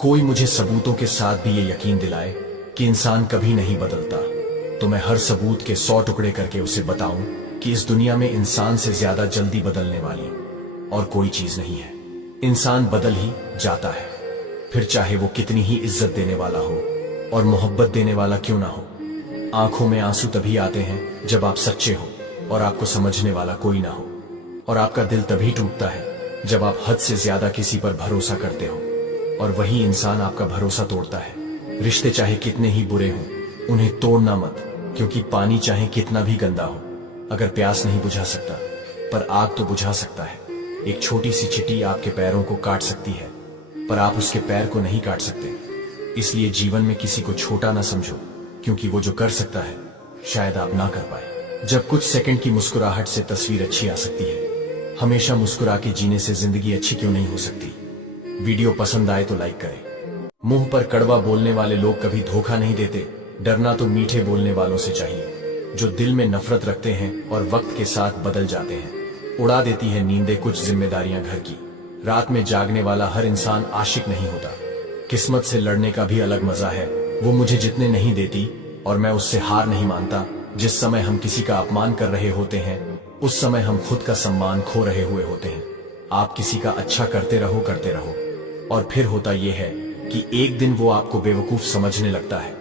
कोई मुझे सबूतों के साथ भी ये यकीन दिलाए कि इंसान कभी नहीं बदलता, तो मैं हर सबूत के 100 टुकड़े करके उसे बताऊं कि इस दुनिया में इंसान से ज्यादा जल्दी बदलने वाली और कोई चीज नहीं है। इंसान बदल ही जाता है, फिर चाहे वो कितनी ही इज्जत देने वाला हो और मोहब्बत देने वाला क्यों ना हो। आंखों में आंसू तभी आते हैं जब आप सच्चे हो और आपको समझने वाला कोई ना हो, और आपका दिल तभी टूटता है जब आप हद से ज्यादा किसी पर भरोसा करते हो और वही इंसान आपका भरोसा तोड़ता है। रिश्ते चाहे कितने ही बुरे हों, उन्हें तोड़ना मत, क्योंकि पानी चाहे कितना भी गंदा हो, अगर प्यास नहीं बुझा सकता पर आग तो बुझा सकता है। एक छोटी सी चींटी आपके पैरों को काट सकती है, पर आप उसके पैर को नहीं काट सकते। इसलिए जीवन में किसी को छोटा ना समझो, क्योंकि वो जो कर सकता है शायद आप ना कर पाए। जब कुछ सेकंड की मुस्कुराहट से तस्वीर अच्छी आ सकती है, हमेशा मुस्कुरा के जीने से जिंदगी अच्छी क्यों नहीं हो सकती। वीडियो पसंद आए तो लाइक करें। मुंह पर कड़वा बोलने वाले लोग कभी धोखा नहीं देते, डरना तो मीठे बोलने वालों से चाहिए, जो दिल में नफरत रखते हैं और वक्त के साथ बदल जाते हैं। उड़ा देती है नींदें कुछ जिम्मेदारियां घर की। रात में जागने वाला हर इंसान आशिक नहीं होता। किस्मत से लड़ने का भी अलग मजा है, वो मुझे जितने नहीं देती और मैं उससे हार नहीं मानता। जिस समय हम किसी का अपमान कर रहे होते हैं, उस समय हम खुद का सम्मान खो रहे हुए होते हैं। आप किसी का अच्छा करते रहो, और फिर होता यह है कि एक दिन वो आपको बेवकूफ समझने लगता है।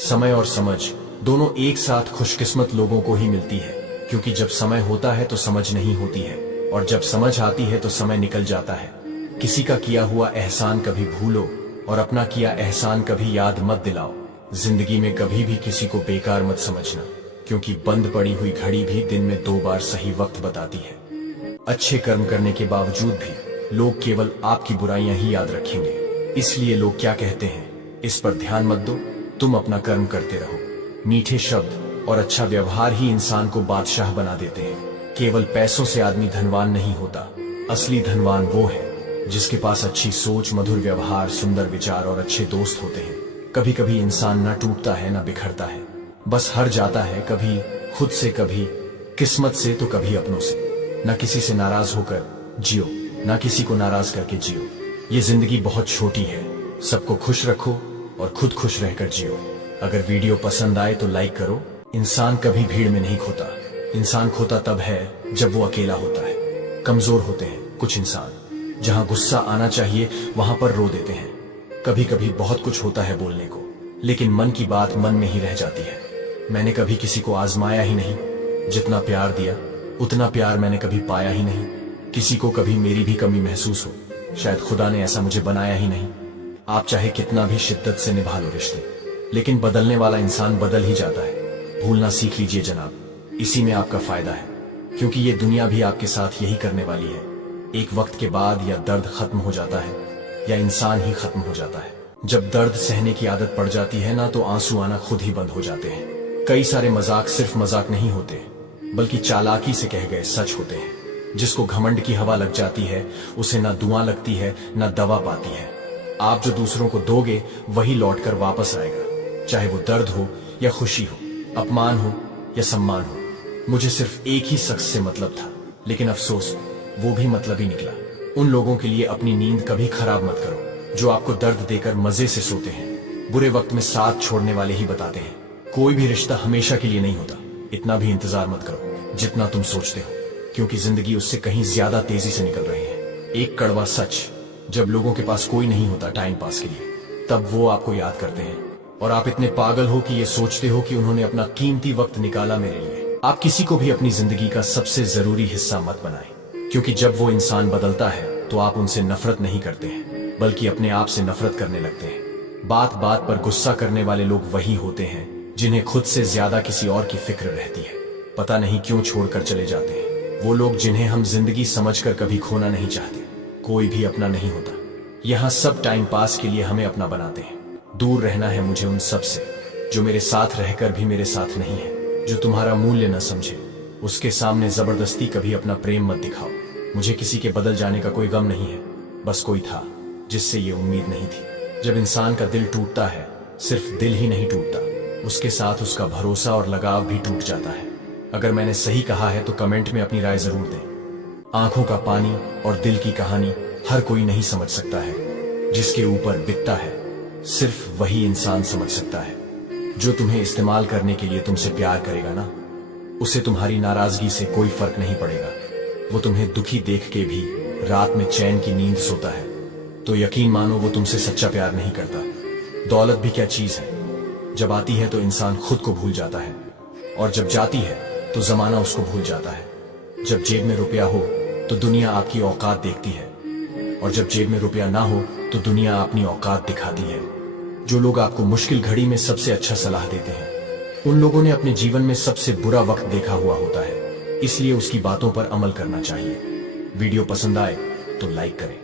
समय और समझ दोनों एक साथ खुशकिस्मत लोगों को ही मिलती है, क्योंकि जब समय होता है तो समझ नहीं होती है, और जब समझ आती है तो समय निकल जाता है। किसी का किया हुआ एहसान कभी भूलो और अपना किया एहसान कभी याद मत दिलाओ। जिंदगी में कभी भी किसी को बेकार मत समझना, क्योंकि बंद पड़ी हुई घड़ी भी दिन में 2 बार सही वक्त बताती है। अच्छे कर्म करने के बावजूद भी लोग केवल आपकी बुराइयां ही याद रखेंगे। इसलिए लोग क्या कहते हैं इस पर ध्यान मत दो, तुम अपना कर्म करते रहो। मीठे शब्द और अच्छा व्यवहार ही इंसान को बादशाह बना देते हैं। केवल पैसों से आदमी धनवान नहीं होता, असली धनवान वो है जिसके पास अच्छी सोच, मधुर व्यवहार, सुंदर विचार और अच्छे दोस्त होते हैं। कभी कभी इंसान न टूटता है न बिखरता है, बस हर जाता है, कभी खुद से, कभी किस्मत से तो कभी अपनों से। न किसी से नाराज होकर जियो, न किसी को नाराज करके जियो। ये जिंदगी बहुत छोटी है, सबको खुश रखो और खुद खुश रहकर जियो। अगर वीडियो पसंद आए तो लाइक करो। इंसान कभी भीड़ में नहीं खोता, इंसान खोता तब है जब वो अकेला होता है। कमजोर होते हैं कुछ इंसान, जहां गुस्सा आना चाहिए वहां पर रो देते हैं। कभी कभी बहुत कुछ होता है बोलने को, लेकिन मन की बात मन में ही रह जाती है। मैंने कभी किसी को आजमाया ही नहीं, जितना प्यार दिया उतना प्यार मैंने कभी पाया ही नहीं। किसी को कभी मेरी भी कमी महसूस हो, शायद खुदा ने ऐसा मुझे बनाया ही नहीं। आप चाहे कितना भी शिद्दत से निभा लो रिश्ते, लेकिन बदलने वाला इंसान बदल ही जाता है। भूलना सीख लीजिए जनाब, इसी में आपका फायदा है, क्योंकि ये दुनिया भी आपके साथ यही करने वाली है। एक वक्त के बाद या दर्द खत्म हो जाता है या इंसान ही खत्म हो जाता है। जब दर्द सहने की आदत पड़ जाती है ना, तो आंसू आना खुद ही बंद हो जाते हैं। कई सारे मजाक सिर्फ मजाक नहीं होते, बल्कि चालाकी से कहे गए सच होते हैं। जिसको घमंड की हवा लग जाती है, उसे ना दुआ लगती है ना दवा पाती है। आप जो दूसरों को दोगे वही लौटकर वापस आएगा, चाहे वो दर्द हो या खुशी हो, अपमान हो या सम्मान हो। मुझे सिर्फ एक ही शख्स से मतलब था, लेकिन अफसोस वो भी मतलब ही निकला। उन लोगों के लिए अपनी नींद कभी खराब मत करो जो आपको दर्द देकर मजे से सोते हैं। बुरे वक्त में साथ छोड़ने वाले ही बताते हैं, कोई भी रिश्ता हमेशा के लिए नहीं होता। इतना भी इंतजार मत करो जितना तुम सोचते हो, क्योंकि जिंदगी उससे कहीं ज्यादा तेजी से निकल रही है। एक कड़वा सच, जब लोगों के पास कोई नहीं होता टाइम पास के लिए, तब वो आपको याद करते हैं, और आप इतने पागल हो कि ये सोचते हो कि उन्होंने अपना कीमती वक्त निकाला मेरे लिए। आप किसी को भी अपनी जिंदगी का सबसे जरूरी हिस्सा मत बनाएं, क्योंकि जब वो इंसान बदलता है तो आप उनसे नफरत नहीं करते हैं, बल्कि अपने आप से नफरत करने लगते हैं। बात बात पर गुस्सा करने वाले लोग वही होते हैं जिन्हें खुद से ज्यादा किसी और की फिक्र रहती है। पता नहीं क्यों छोड़कर चले जाते हैं वो लोग जिन्हें हम जिंदगी समझकर कभी खोना नहीं चाहते। कोई भी अपना नहीं होता, यहाँ सब टाइम पास के लिए हमें अपना बनाते हैं। दूर रहना है मुझे उन सब से जो मेरे साथ रहकर भी मेरे साथ नहीं है, जो तुम्हारा मूल्य न समझे। उसके सामने जबरदस्ती कभी अपना प्रेम मत दिखाओ। मुझे किसी के बदल जाने का कोई गम नहीं है, बस कोई था जिससे ये उम्मीद नहीं थी। जब इंसान का दिल टूटता है, सिर्फ दिल ही नहीं टूटता, उसके साथ उसका भरोसा और लगाव भी टूट जाता है। अगर मैंने सही कहा है तो कमेंट में अपनी राय जरूर दें। आंखों का पानी और दिल की कहानी हर कोई नहीं समझ सकता है, जिसके ऊपर बिकता है सिर्फ वही इंसान समझ सकता है। जो तुम्हें इस्तेमाल करने के लिए तुमसे प्यार करेगा ना, उसे तुम्हारी नाराजगी से कोई फर्क नहीं पड़ेगा। वो तुम्हें दुखी देख के भी रात में चैन की नींद सोता है। तो यकीन मानो वो तुमसे सच्चा प्यार नहीं करता। दौलत भी क्या चीज है, जब आती है तो इंसान खुद को भूल जाता है, और जब जाती है तो जमाना उसको भूल जाता है। जब जेब में रुपया हो तो दुनिया आपकी औकात देखती है, और जब जेब में रुपया ना हो तो दुनिया अपनी औकात दिखाती है। जो लोग आपको मुश्किल घड़ी में सबसे अच्छा सलाह देते हैं, उन लोगों ने अपने जीवन में सबसे बुरा वक्त देखा हुआ होता है, इसलिए उसकी बातों पर अमल करना चाहिए। वीडियो पसंद आए तो लाइक करें।